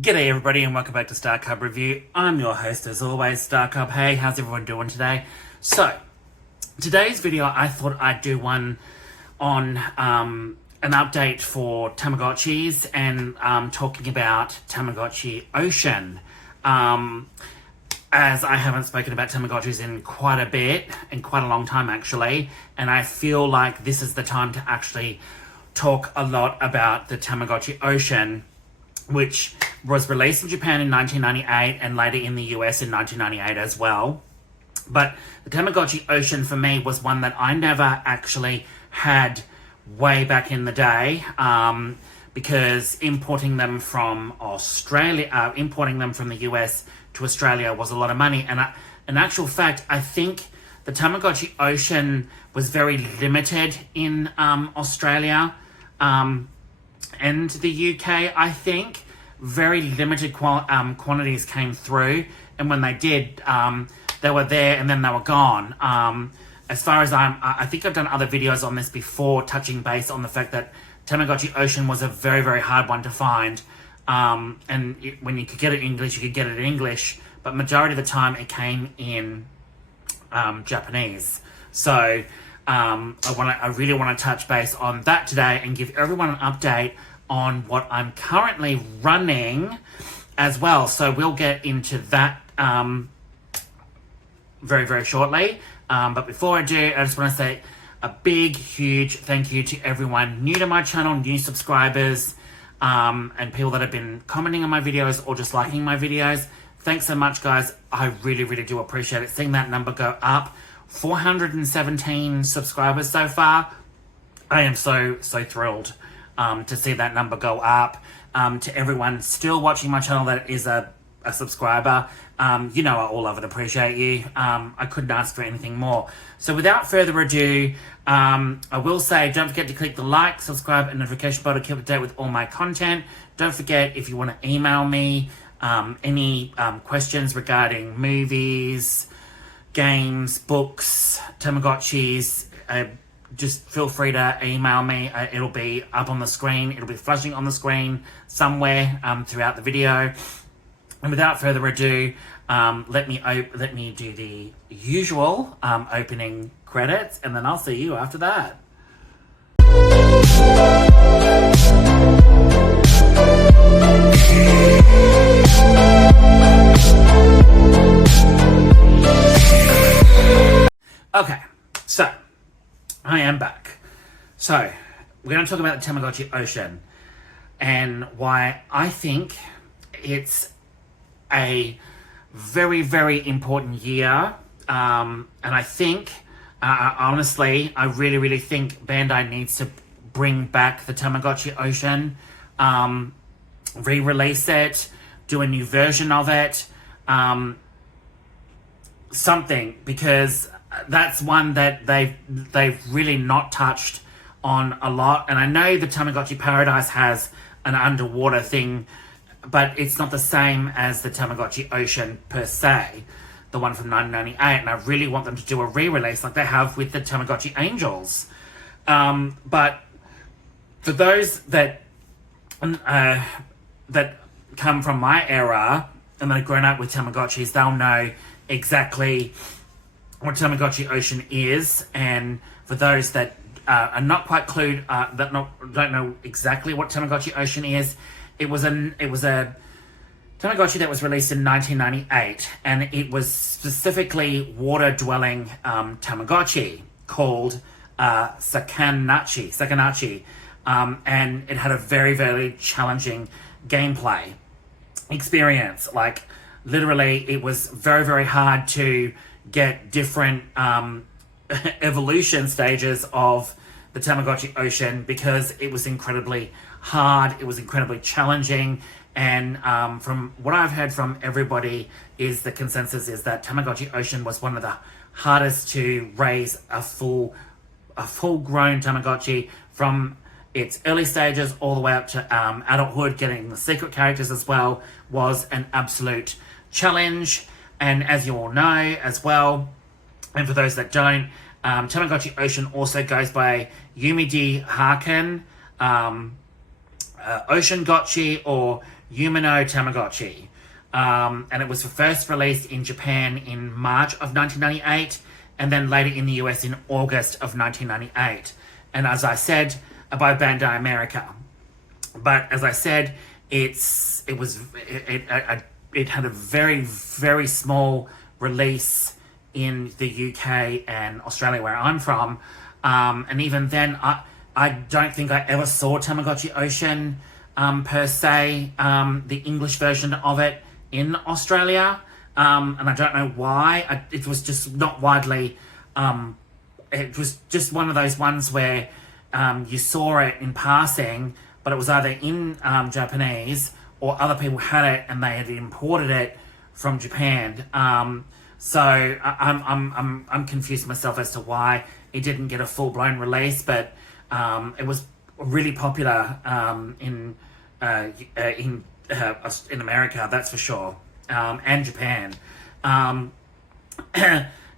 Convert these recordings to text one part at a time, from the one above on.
G'day everybody and welcome back to Star Cub Review. I'm your host as always, Star Cub. Hey, how's everyone doing today? So, today's video I thought I'd do one on an update for Tamagotchis and talking about Tamagotchi Ocean. As I haven't spoken about Tamagotchis in quite a bit, in quite a long time actually, and I feel like this is the time to actually talk a lot about the Tamagotchi Ocean, which was released in Japan in 1998 and later in the US in 1998 as well. But the Tamagotchi Ocean for me was one that I never actually had way back in the day, because importing them from Australia, importing them from the US to Australia was a lot of money. And in actual fact, I think the Tamagotchi Ocean was very limited in Australia and the UK, I think. Very limited quantities came through, and when they did, they were there and then they were gone. As far as I think I've done other videos on this before, touching base on the fact that Tamagotchi Ocean was a very, very hard one to find. And when you could get it in English, you could get it in English, but majority of the time it came in Japanese. So I really want to touch base on that today and give everyone an update on what I'm currently running as well. So we'll get into that very, very shortly. But before I do, I just want to say a big, huge thank you to everyone new to my channel, new subscribers, and people that have been commenting on my videos or just liking my videos. Thanks so much, guys. I really, really do appreciate it. Seeing that number go up, 417 subscribers so far. I am so thrilled to see that number go up. To everyone still watching my channel that is a subscriber, you know I all love and appreciate you. I couldn't ask for anything more. So without further ado, I will say don't forget to click the like, subscribe and notification bell to keep up to date with all my content. Don't forget, if you want to email me any questions regarding movies, games, books, Tamagotchis, just feel free to email me. It'll be up on the screen. It'll be flashing on the screen somewhere throughout the video. And without further ado, let me do the usual opening credits, and then I'll see you after that. Okay, so I am back. So we're going to talk about the Tamagotchi Ocean and why I think it's a very, very important year. And I think, honestly, I really, really think Bandai needs to bring back the Tamagotchi Ocean, re-release it, do a new version of it, something, because that's one that they've really not touched on a lot. And I know the Tamagotchi Paradise has an underwater thing, but it's not the same as the Tamagotchi Ocean per se, the one from 1998. And I really want them to do a re-release like they have with the Tamagotchi Angels. But for those that that come from my era and that have grown up with Tamagotchis, they'll know exactly what Tamagotchi Ocean is. And for those that are not quite clued, don't know exactly what Tamagotchi Ocean is, it was a Tamagotchi that was released in 1998, and it was specifically water-dwelling Tamagotchi called Sakanachi, and it had a very, very challenging gameplay experience. Like, literally, it was very, very hard to get different evolution stages of the Tamagotchi Ocean because it was incredibly hard, it was incredibly challenging, and from what I've heard from everybody, is the consensus is that Tamagotchi Ocean was one of the hardest to raise a full-grown Tamagotchi from its early stages all the way up to adulthood. Getting the secret characters as well was an absolute challenge. And as you all know as well, and for those that don't, Tamagotchi Ocean also goes by Yumi D. Haken, Ocean Gotchi, or Yumino Tamagotchi. And it was first released in Japan in March of 1998, and then later in the US in August of 1998. And as I said, by Bandai America. But as I said, it had a very, very small release in the UK and Australia, where I'm from. And even then, I don't think I ever saw Tamagotchi Ocean per se, the English version of it in Australia. And I don't know why. It was just not widely... it was just one of those ones where you saw it in passing, but it was either in Japanese or other people had it and they had imported it from Japan. So I'm confused myself as to why it didn't get a full-blown release, but it was really popular in America, that's for sure, and Japan.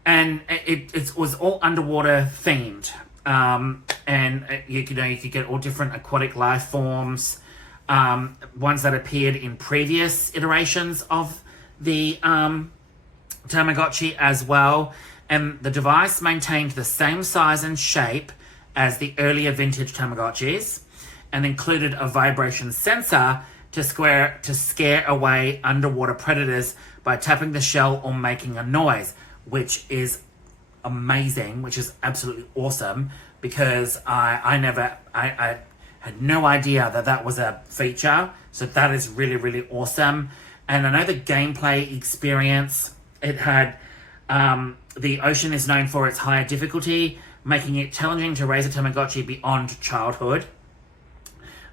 And it was all underwater themed, and you could get all different aquatic life forms, ones that appeared in previous iterations of the Tamagotchi as well. And the device maintained the same size and shape as the earlier vintage Tamagotchis, and included a vibration sensor to scare away underwater predators by tapping the shell or making a noise, which is amazing, which is absolutely awesome, because I had no idea that was a feature. So that is really, really awesome. And I know the gameplay experience, it had, the Ocean is known for its higher difficulty, making it challenging to raise a Tamagotchi beyond childhood.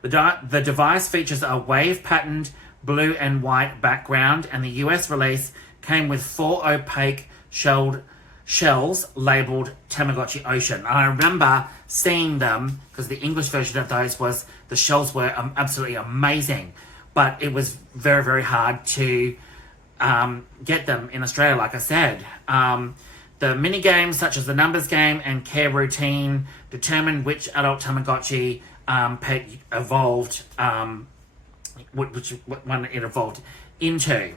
The device features a wave-patterned blue and white background, and the US release came with 4 opaque shells labelled Tamagotchi Ocean. I remember seeing them, because the English version of those was, the shells were absolutely amazing, but it was very, very hard to get them in Australia, like I said. The mini games such as the numbers game and care routine determined which adult Tamagotchi pet evolved, which one it evolved into.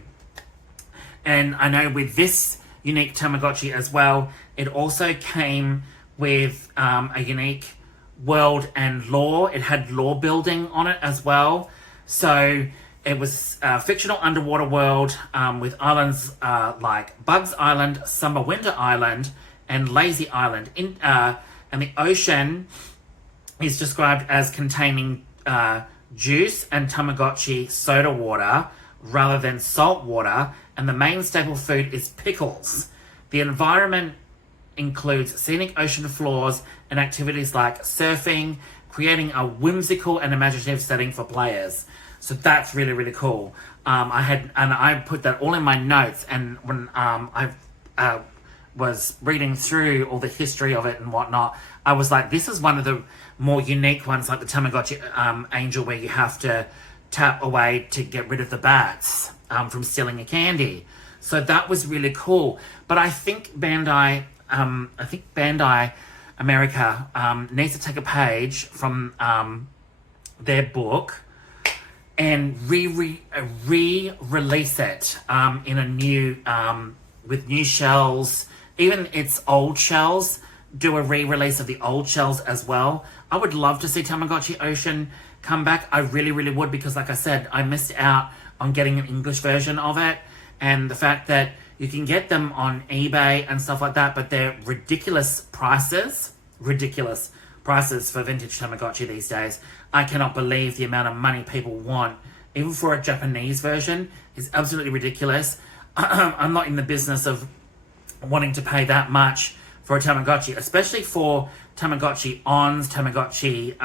And I know with this unique Tamagotchi as well, it also came with a unique world and lore. It had lore building on it as well. So it was a fictional underwater world with islands like Bugs Island, Summer Winter Island, and Lazy Island. And the ocean is described as containing juice and Tamagotchi soda water rather than salt water, and the main staple food is pickles. The environment includes scenic ocean floors and activities like surfing, creating a whimsical and imaginative setting for players. So that's really, really cool. I put that all in my notes, and when I was reading through all the history of it and whatnot, I was like, this is one of the more unique ones, like the Tamagotchi Angel, where you have to tap away to get rid of the bats from stealing a candy. So that was really cool. But I think Bandai America needs to take a page from their book and re-release it in a new, with new shells, even its old shells, do a re-release of the old shells as well. I would love to see Tamagotchi Ocean come back. I really, really would, because like I said, I missed out on getting an English version of it, and the fact that you can get them on eBay and stuff like that, but they're ridiculous prices for vintage Tamagotchi these days. I cannot believe the amount of money people want, even for a Japanese version, is absolutely ridiculous. I'm not in the business of wanting to pay that much for a Tamagotchi, especially for Tamagotchi ons, Tamagotchi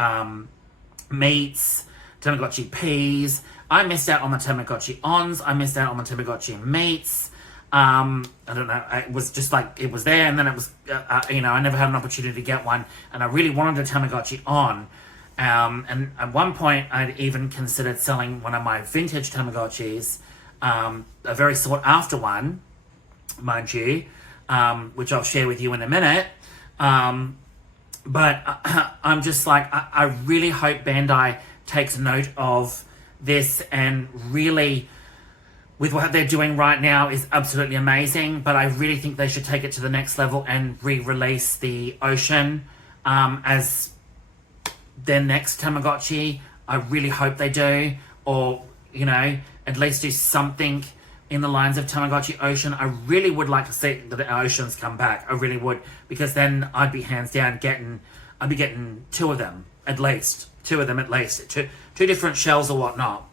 meats, Tamagotchi peas. I missed out on the Tamagotchi ons. I missed out on the Tamagotchi meats. I don't know. It was just like, it was there, and then it was, I never had an opportunity to get one, and I really wanted a Tamagotchi on. And at one point, I'd even considered selling one of my vintage Tamagotchis, a very sought after one, mind you, which I'll share with you in a minute. But I'm just like, I really hope Bandai takes note of this, and really with what they're doing right now is absolutely amazing, but I really think they should take it to the next level and re-release the Ocean as their next Tamagotchi. I really hope they do, or, you know, at least do something in the lines of Tamagotchi Ocean. I really would like to see the Oceans come back. I really would, because then I'd be hands down I'd be getting two of them at least, two different shells or whatnot.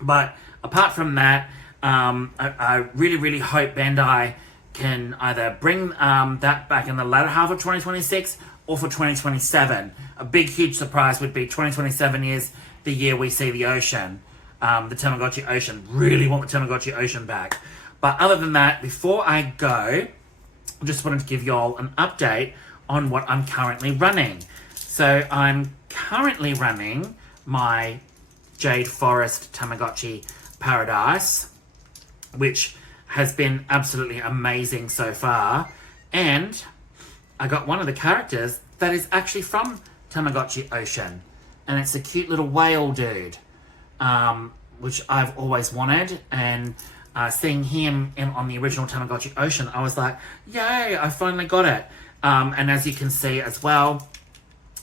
But apart from that, I really hope Bandai can either bring that back in the latter half of 2026 or for 2027. A big, huge surprise would be 2027 is the year we see the Ocean, the Tamagotchi Ocean. Really want the Tamagotchi Ocean back. But other than that, before I go, I just wanted to give you all an update on what I'm currently running. So I'm currently running my Jade Forest Tamagotchi Paradise, which has been absolutely amazing so far. And I got one of the characters that is actually from Tamagotchi Ocean, and it's a cute little whale dude, which I've always wanted. And seeing him on the original Tamagotchi Ocean, I was like, yay, I finally got it. And as you can see as well,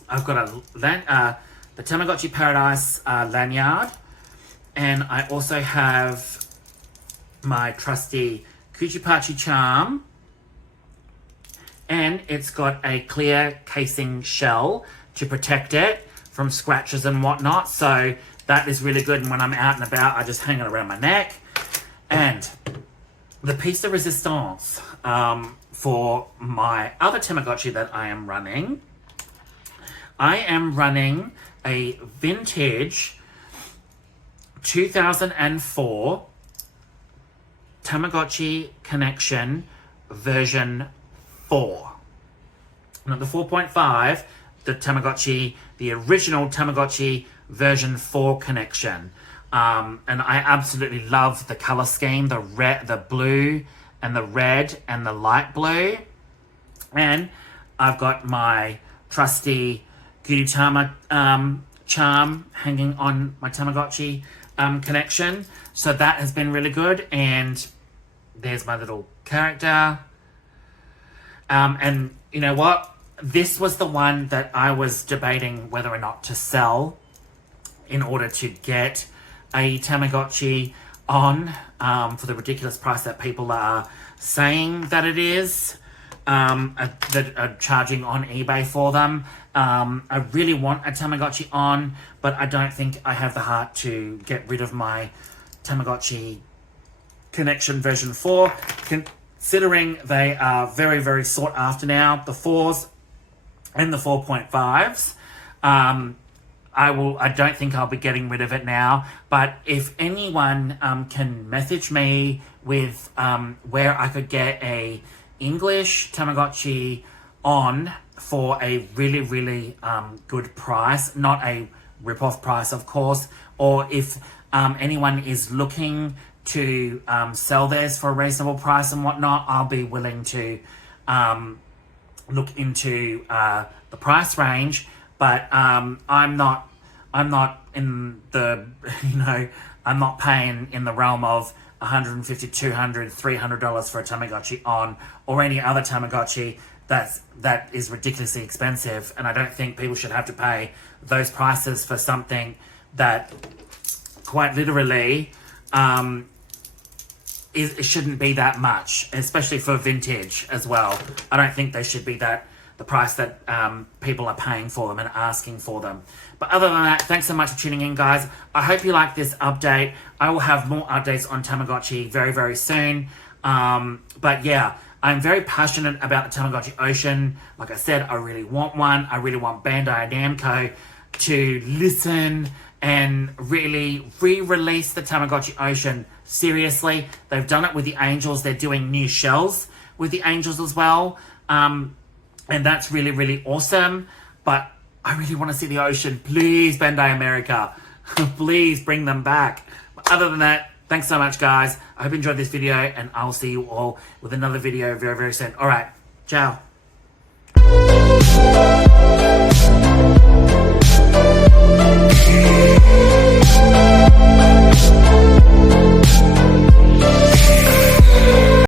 I've got the Tamagotchi Paradise lanyard, and I also have my trusty Kuchipachi charm, and it's got a clear casing shell to protect it from scratches and whatnot, so that is really good. And when I'm out and about, I just hang it around my neck. And the piece de resistance for my other Tamagotchi that I am running a vintage 2004 Tamagotchi Connection version 4. Not the 4.5, the original Tamagotchi version 4 Connection. And I absolutely love the color scheme, the blue and the red and the light blue. And I've got my trusty Gudetama charm hanging on my Tamagotchi Connection. So that has been really good. And there's my little character. And you know what? This was the one that I was debating whether or not to sell in order to get a Tamagotchi on for the ridiculous price that people are saying that it is, that are charging on eBay for them. I really want a Tamagotchi on, but I don't think I have the heart to get rid of my Tamagotchi Connection version 4, considering they are very, very sought after now, the 4s and the 4.5s. I don't think I'll be getting rid of it now, but if anyone can message me with where I could get a English Tamagotchi on for a really, really good price, not a rip-off price, of course, or if anyone is looking to sell theirs for a reasonable price and whatnot, I'll be willing to look into the price range. But I'm not in the, I'm not paying in the realm of $150, $200, $300 for a Tamagotchi on, or any other Tamagotchi that is ridiculously expensive. And I don't think people should have to pay those prices for something that quite literally it shouldn't be that much, especially for vintage as well. I don't think they should be the price that people are paying for them and asking for them. But other than that, thanks so much for tuning in, guys. I hope you like this update. I will have more updates on Tamagotchi very, very soon. But yeah, I'm very passionate about the Tamagotchi Ocean. Like I said, I really want one. I really want Bandai Namco to listen and really re-release the Tamagotchi Ocean. Seriously, they've done it with the Angels. They're doing new shells with the Angels as well. And that's really, really awesome. But I really want to see the Ocean. Please, Bandai America. Please bring them back. But other than that, thanks so much, guys. I hope you enjoyed this video, and I'll see you all with another video very, very soon. All right. Ciao.